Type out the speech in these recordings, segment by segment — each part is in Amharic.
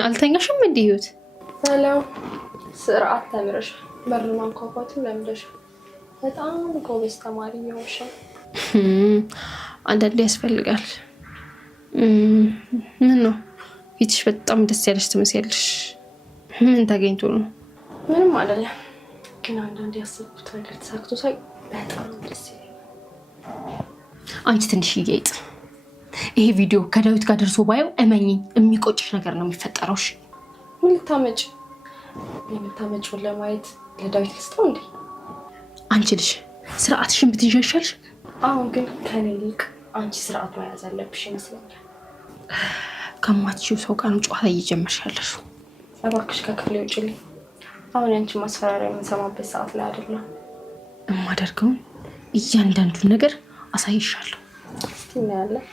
አልተኛሽም እንዴ ህይወት? ሰላም ስርዓት ተምረሽ በር ማንኳኳቱ ለምደሽ በጣም ጎበዝ ተማሪ ነሽ። አንዳንዴ ያስፈልጋል። ምን ነው ፊትሽ በጣም ደስ ያለሽ ትመስያለሽ። ምን ተገኝቶ ነው? ምንም አይደለም፣ ግን አንዳንዴ ያሰብኩት ነገር ተሳክቶ ሳይ በጣም ደስ ይላል። አንቺ ትንሽ ይይጥ ይሄ ቪዲዮ ከዳዊት ጋር ደርሶ ባየው እመኚኝ የሚቆጭሽ ነገር ነው የሚፈጠረው። እሺ ምን ልታመጪ? የምታመጪውን ለማየት ለዳዊት ልስጠው እንዴ? አንቺ ልጅ ስርዓትሽን ብትይዣሻልሽ። አሁን ግን ከኔ ይልቅ አንቺ ስርዓት መያዝ አለብሽ ይመስለኛል። ከማትችው ሰው ጋር ነው ጨዋታ እየጀመርሻለሽ። እባክሽ ከክፍሌ ውጭልኝ። አሁን ያንቺ ማስፈራሪያ የምንሰማበት ሰዓት ላይ አይደለም። የማደርገውን እያንዳንዱን ነገር አሳይሻለሁ። እስቲ እናያለን።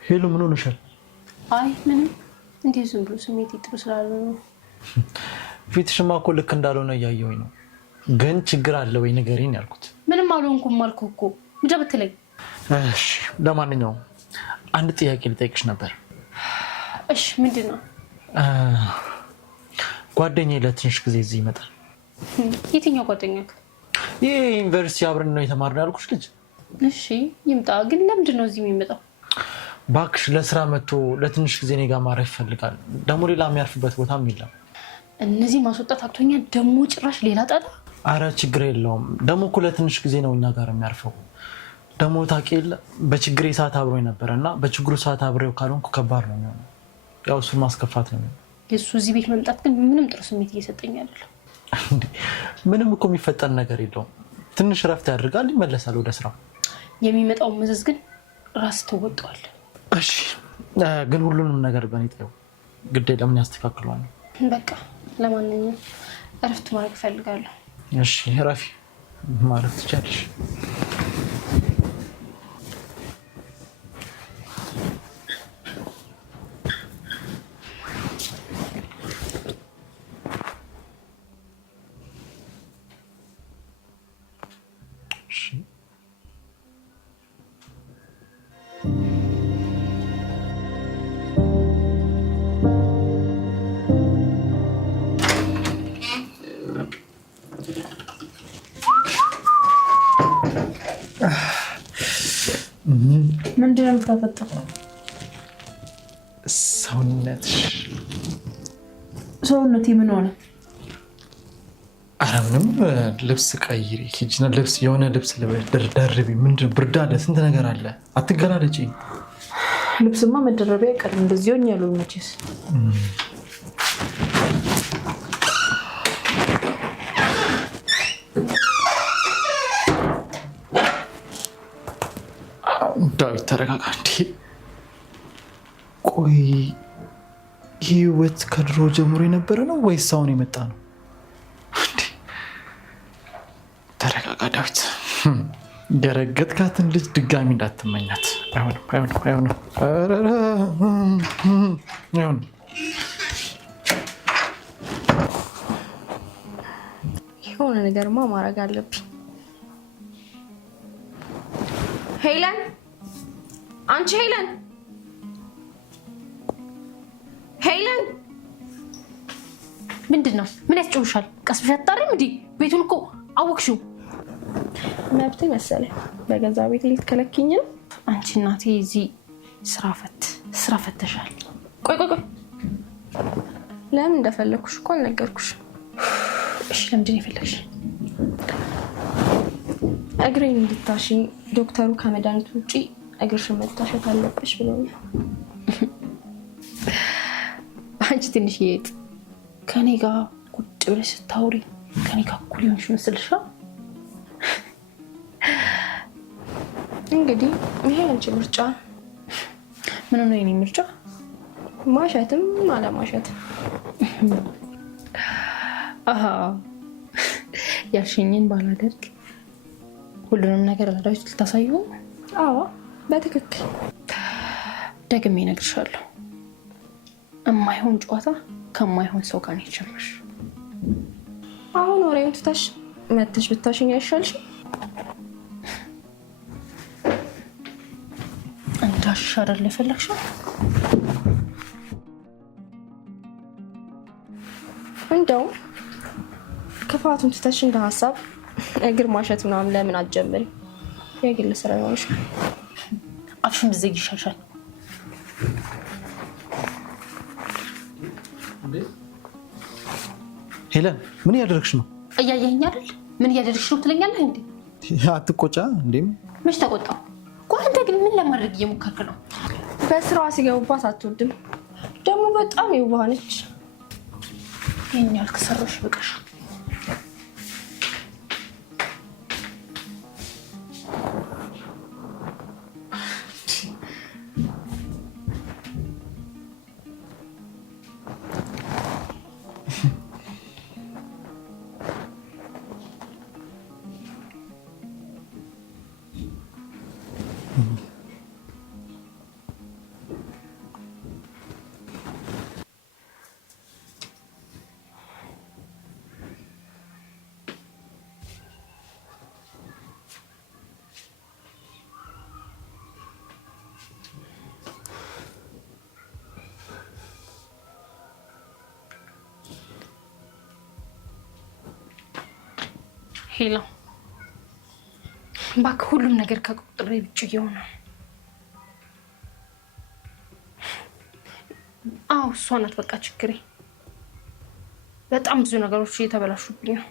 ሄሎ ምን ሆነሻል? አይ ምንም እንዴ ዝም ብሎ ስሜት ይጥሩ ስላልሆነ ነው። ፊትሽማ እኮ ልክ እንዳልሆነ እያየሁኝ ነው። ግን ችግር አለ ወይ ንገሪኝ ያልኩት። ምንም አልሆንኩም አልኩህ እኮ ምንድን ነው ብትለኝ? እሺ ለማንኛውም አንድ ጥያቄ ልጠይቅሽ ነበር። እሺ ምንድን ነው? ጓደኛዬ ለትንሽ ጊዜ እዚህ ይመጣል። የትኛው ጓደኛክ? ይሄ ዩኒቨርሲቲ አብረን ነው የተማርነው ያልኩሽ ልጅ። እሺ ይምጣ። ግን ለምንድን ነው እዚህ የሚመጣው? ባክሽ ለስራ መጥቶ ለትንሽ ጊዜ እኔ ጋር ማረፍ ይፈልጋል። ደግሞ ሌላ የሚያርፍበት ቦታም የለም። እነዚህ ማስወጣት አክቶኛ ደግሞ ጭራሽ ሌላ ጣጣ። አረ ችግር የለውም። ደግሞ እኮ ለትንሽ ጊዜ ነው እኛ ጋር የሚያርፈው። ደግሞ ታውቂ የለ በችግሬ ሰዓት አብሮኝ ነበረ እና በችግሩ ሰዓት አብሬው ካልሆንኩ ከባድ ነው የሚሆነው። ያው እሱን ማስከፋት ነው። የእሱ እዚህ ቤት መምጣት ግን ምንም ጥሩ ስሜት እየሰጠኝ አይደለም። ምንም እኮ የሚፈጠር ነገር የለውም። ትንሽ ረፍት ያደርጋል፣ ይመለሳል ወደ ስራ። የሚመጣው መዘዝ ግን ራስ ተወጣዋል። እሺ ግን ሁሉንም ነገር በእኔ ጥየው ግዴ ለምን ያስተካክሏል? በቃ ለማንኛውም እረፍት ማድረግ እፈልጋለሁ። እሺ ረፊ ማረፍ ትችያለሽ። ምንድን ነው የምታፈጠው? ሰውነቴ ምን ሆነ? ኧረ ምንም። ልብስ ቀይሪ ሂጂና ልብስ የሆነ ልብስ ደርቢ። ምንድን ብርድ አለ፣ ስንት ነገር አለ። አትገላለጪ። ልብስማ መደረቢያ አይቀርም። እንደዚህ ሆኝ ያሉ መቼስ ዳዊት ተረጋጋ። እንዴ ቆይ ህይወት ከድሮ ጀምሮ የነበረ ነው ወይስ አሁን የመጣ ነው? ተረጋጋ ዳዊት። የረገጥካትን ልጅ ድጋሚ እንዳትመኛት። አይሆንም። የሆነ ነገርማ ማድረግ አለብኝ። ሄለን፣ አንቺ ሄለን፣ ምንድን ነው? ምን ያስጨውሻል? ቀስ ብለሽ አታሪም እንዴ? ቤቱን እኮ አወቅሽው። መብቴ መሰለኝ። በገዛ ቤት ልትከለኪኝ ነው? አንቺ እናቴ እዚህ ስራ ፈተሻል። ቆይ ለምን እንደፈለኩሽ እኮ አልነገርኩሽም። እሺ ለምንድን ነው የፈለግሽ? እግሬን እንድታሽኝ ዶክተሩ ከመድኃኒት ውጪ እግርሽን መታሸት አለብሽ ብሎኛል። አንቺ ትንሽ ይሄጥ ከኔ ጋር ቁጭ ብለሽ ስታውሪ ከኔ ጋር እኩል ሆንሽ መስልሻል? እንግዲህ ይሄ አንቺ ምርጫ። ምን ነው የኔ ምርጫ? ማሸትም አለማሸትም። አሃ ያልሽኝን ባላደርግ ሁሉንም ነገር ለዳዊት ልታሳየው? አዎ በትክክል። ደግሜ እነግርሻለሁ። እማይሆን ጨዋታ ከማይሆን ሰው ጋር ነው የጀመርሽ። አሁን ወሬውን ትተሽ መተሽ ብታሽኝ አይሻልሽ? እንዳልሽ አይደል የፈለግሽው? እንደው ክፋቱን ትተሽ እንደ ሀሳብ እግር ማሸት ምናምን ለምን አትጀምሪ? የግል ስራ ይሆንሻል። አፍሽን ብትዘጊ ይሻልሻል። ሄለን ምን እያደረግሽ ነው? እያየኸኝ አይደል? ምን እያደረግሽ ነው ትለኛለህ እንዴ? አትቆጫ እንዴም። መች ተቆጣው? ቆይ አንተ ግን ምን ለማድረግ እየሞከርክ ነው? በስራዋ ሲገቡባት አትወድም። ደግሞ በጣም የዋህ ነች። ይሄን ያህል ከሰራሽ ይበቃሻል። ሄሎ እባክህ፣ ሁሉም ነገር ከቁጥጥሬ ውጭ እየሆነ ነው። አዎ እሷ ናት በቃ ችግሬ። በጣም ብዙ ነገሮች እየተበላሹብኝ ነው።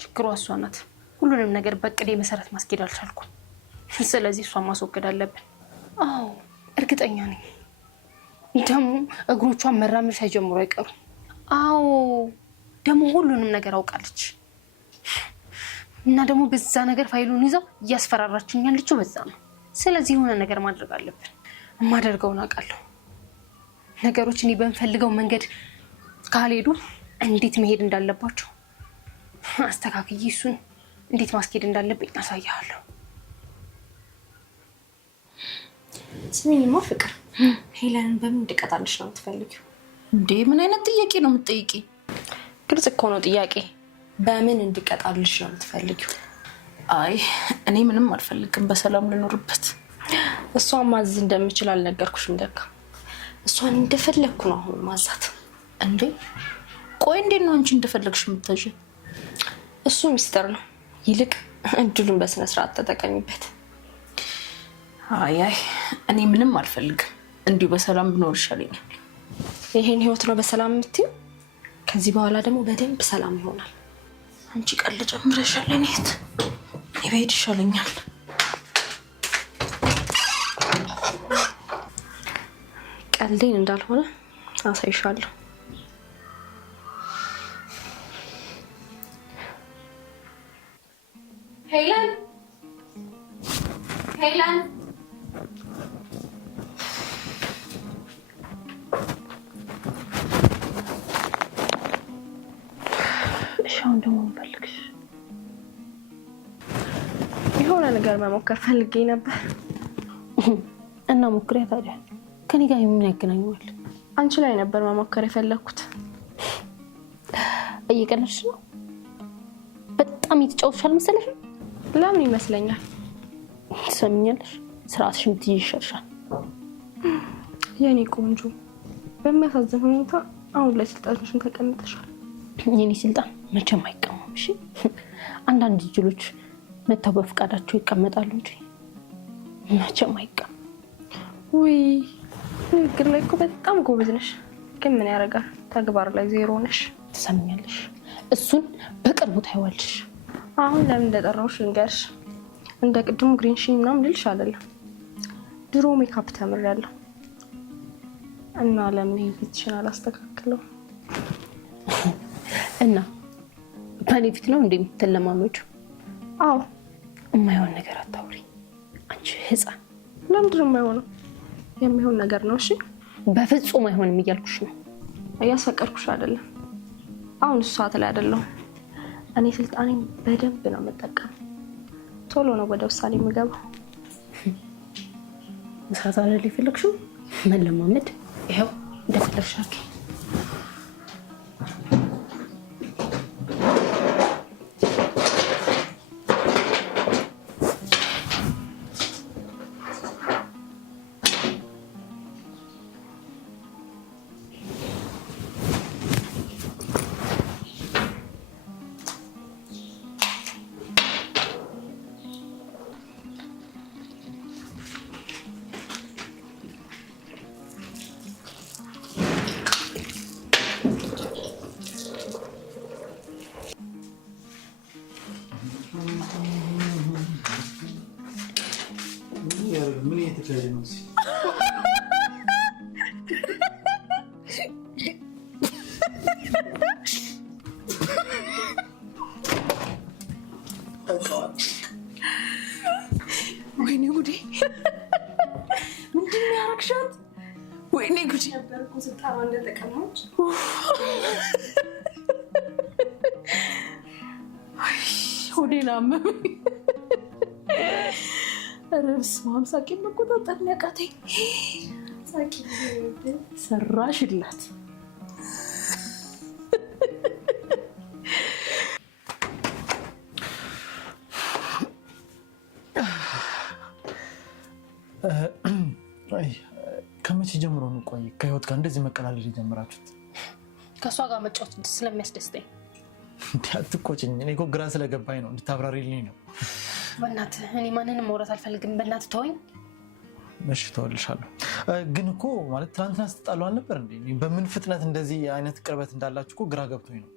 ችግሯ እሷ ናት። ሁሉንም ነገር በቅዴ መሰረት ማስኬድ አልቻልኩም። ስለዚህ እሷን ማስወገድ አለብን። አዎ እርግጠኛ ነኝ። ደግሞ እግሮቿን መራመድ ሳይጀምሩ አይቀሩም። አዎ ደግሞ ሁሉንም ነገር አውቃለች እና ደግሞ በዛ ነገር ፋይሉን ይዘው እያስፈራራችኝ ያለችው በዛ ነው። ስለዚህ የሆነ ነገር ማድረግ አለብን። የማደርገውን አውቃለሁ። ነገሮች እኔ በምፈልገው መንገድ ካልሄዱ እንዴት መሄድ እንዳለባቸው አስተካክዬ እሱን እንዴት ማስኬድ እንዳለብኝ አሳያለሁ። ስሚኝማ ፍቅር፣ ሄለንን በምን እንድቀጣልሽ ነው የምትፈልጊው? እንዴ ምን አይነት ጥያቄ ነው የምትጠይቂ? ግልጽ እኮ ነው ጥያቄ። በምን እንድቀጣልሽ ነው የምትፈልጊው? አይ እኔ ምንም አልፈልግም፣ በሰላም ልኖርበት። እሷን ማዘዝ እንደምችል አልነገርኩሽም? ደካ እሷን እንደፈለግኩ ነው አሁን ማዛት። እንዴ ቆይ እንዴት ነው አንቺ እንደፈለግሽ የምታዥ? እሱ ሚስጥር ነው። ይልቅ እድሉን በስነ ስርዓት ተጠቀሚበት። አይ እኔ ምንም አልፈልግም፣ እንዲሁ በሰላም ብኖር ይሻለኛል። ይሄን ህይወት ነው በሰላም የምትይው? ከዚህ በኋላ ደግሞ በደንብ ሰላም ይሆናል። አንቺ ቀልድ ጨምረሻል። እኔት ይበይድ ይሻለኛል። ቀልዴን እንዳልሆነ አሳይሻለሁ። ሄለን ሄለን አሁን ደግሞ እንፈልግሽ። የሆነ ነገር መሞከር ፈልጌ ነበር። እና ሞክሪያ ታዲያ። ከኔ ጋር ምን ያገናኘዋል? አንቺ ላይ ነበር መሞከር የፈለኩት። እየቀለድሽ ነው? በጣም እየተጫወትሻል መሰለሽ። ለምን ይመስለኛል? ትሰሚኛለሽ? ስርዓትሽን ብትይዥ ይሻልሻል። የኔ ቆንጆ፣ በሚያሳዝን ሁኔታ አሁን ላይ ስልጣንሽን ተቀምጠሻል። የኔ ስልጣን መቼም አይቀማም። እሺ አንዳንድ ጅሎች መተው በፍቃዳቸው ይቀመጣሉ እንጂ መቼም አይቀማም። ውይ ንግግር ላይ እኮ በጣም ጎበዝ ነሽ፣ ግን ምን ያደርጋል ተግባር ላይ ዜሮ ነሽ። ትሰሚኛለሽ? እሱን በቅርቡ ታይዋለሽ። አሁን ለምን እንደጠራሁሽ ልንገርሽ። እንደ ቅድሙ ግሪን ሺ ምናምን ልልሽ አይደለም። ድሮ ሜካፕ ተምሬያለሁ እና ለምን ይሄን ፊትሽን አላስተካክለው? እና በእኔ ፊት ነው እንደምትለማመጪው? አዎ። የማይሆን ነገር አታውሪ አንቺ ህፃን። ለምንድን ነው የማይሆነው? የሚሆን ነገር ነው። እሺ በፍጹም አይሆንም እያልኩሽ ነው። እያስፈቀድኩሽ አይደለም። አሁን እሱ ሰዓት ላይ አይደለሁም። እኔ ስልጣኔን በደንብ ነው የምጠቀመው። ቶሎ ነው ወደ ውሳኔ የምገባው። መስራት አይደል የፈለግሽው? መለማመድ። ይኸው እንደፈለግሽ አድርጊ። ምን እየተካሄደ ነው? ወይኔ ጉዴ! ምንድን ነው ያደረግሻት? ወይኔ ጉዴ! ነበርኩ ስታማ እንደተቀማች። ሆዴን አመመኝ። ኧረ በስመ አብ! ሳቄን መቆጣጠር ነው ያቃተኝ። ሰራሽላት። ከመቼ ጀምሮ ነው ቆይ ከህይወት ጋር እንደዚህ መቀላለድ የጀመራችሁት? ከሷ ጋር መጫወት ስለሚያስደስተኝ። አትቆጭኝ። እኔ እኮ ግራ ስለገባኝ ነው እንድታብራሪልኝ ነው። በእናትህ እኔ ማንንም ማውራት አልፈልግም። በእናትህ ተወኝ። እሺ ተወልሻለሁ። ግን እኮ ማለት ትናንትና ስትጣሉ አልነበር እንዴ? በምን ፍጥነት እንደዚህ አይነት ቅርበት እንዳላችሁ እኮ ግራ ገብቶኝ ነው።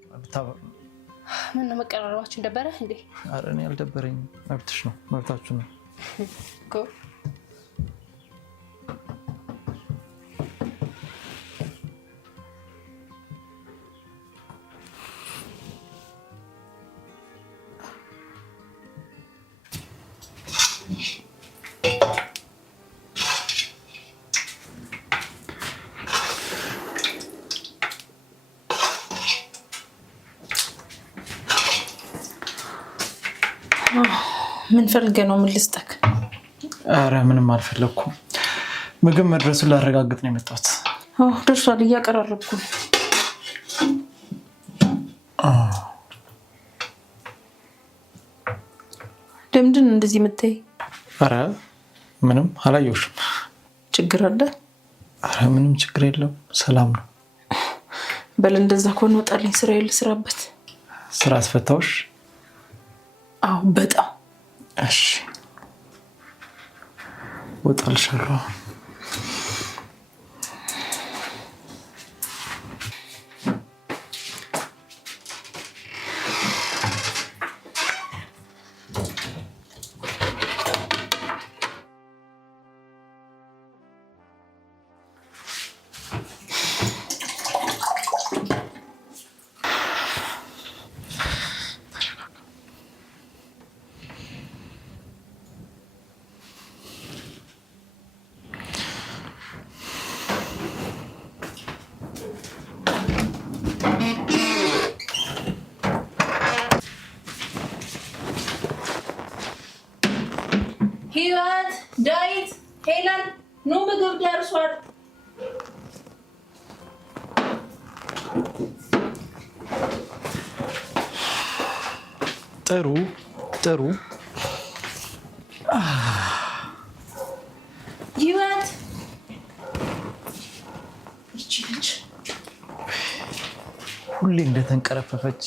ምን ነው መቀራረባችን ደበረህ እንዴ? ኧረ እኔ አልደበረኝም። መብትሽ ነው፣ መብታችሁ ነው እኮ። ምን ፈልገህ ነው? ምን ልስጠክ? ኧረ ምንም አልፈለኩም። ምግብ መድረሱን ላረጋግጥ ነው የመጣሁት። ደርሷል፣ እያቀራረብኩ ነው። ለምንድን ነው እንደዚህ የምታይ? ኧረ ምንም አላየሁሽም። ችግር አለ? ኧረ ምንም ችግር የለም፣ ሰላም ነው። በል እንደዛ ከሆነ ወጣልኝ፣ ስራ ልስራበት። ስራ አስፈታውሽ? አዎ በጣም እሺ፣ ወጣልሻለሁ። ህይወት፣ ዳዊት፣ ሄለን ኑ ምግብ ደርሷል። ጥሩ ጥሩ። ህይወት ይቺ ልጅ ሁሌ እንደተንቀረፈፈች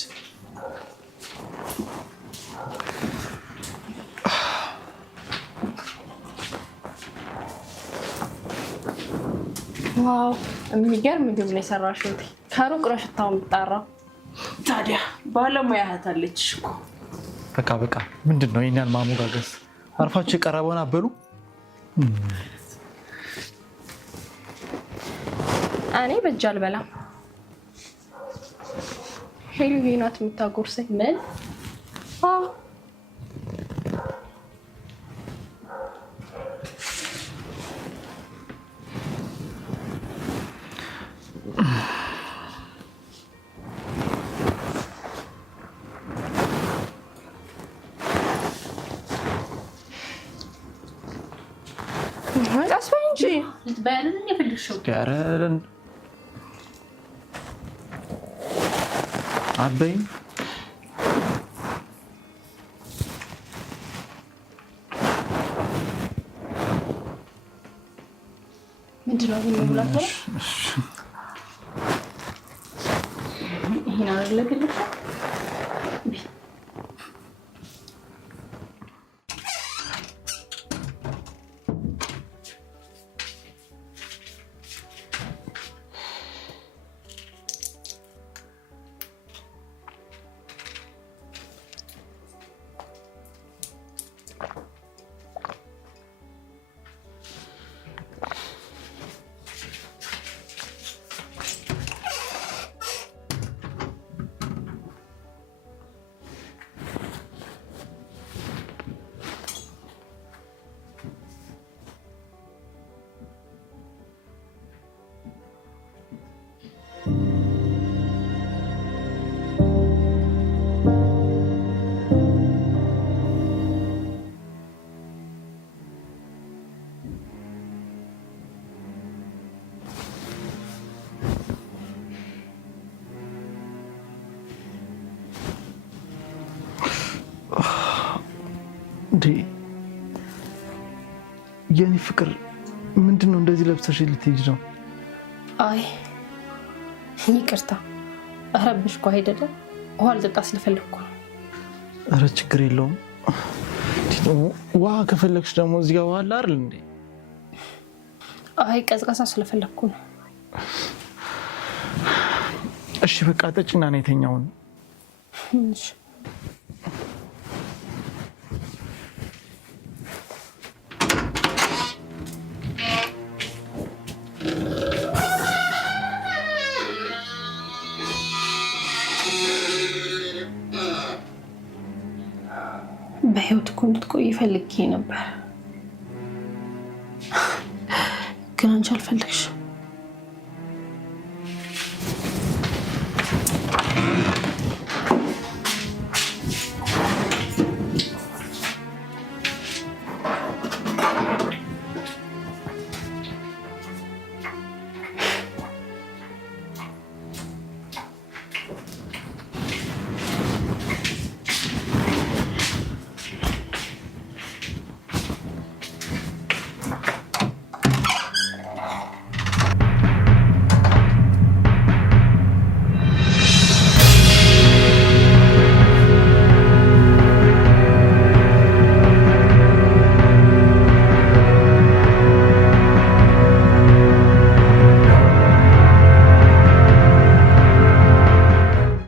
ዋው የሚገርም ምግብ ነው የሰራሽው። ከሩቅ ነው ሽታው የሚጣራው። ታዲያ ባለሙያ አለችሽ እኮ። በቃ በቃ፣ ምንድን ነው የእኛን ማሞጋገስ? አርፋችሁ የቀረበውን አበሉ። እኔ በእጅ አልበላም። ሄሉ ናት የምታጎርሰኝ። ምን? አስበይ እንጂ ልትበያለን የፈለግሽው ያረን አበይ ምንድነው የሚሉላት? ይሄን አደረገልሽ? የኔ ፍቅር ምንድነው እንደዚህ ለብሰሽ ልትሄጂ ነው? አይ ይቅርታ አረብሽኩ አይደለም፣ ውሃ ልጠጣ ስለፈለግኩ ነው። ኧረ ችግር የለውም። ውሃ ከፈለግሽ ደግሞ እዚህ ጋር ውሃ አለ አይደል እንዴ? አይ ቀዝቃዛ ስለፈለግኩ ነው። እሺ በቃ ጠጪና ነው የተኛውን። እሺ በህይወት እኮ እንድትቆይ ፈልጌ ነበር፣ ግን አንቺ አልፈለግሽም።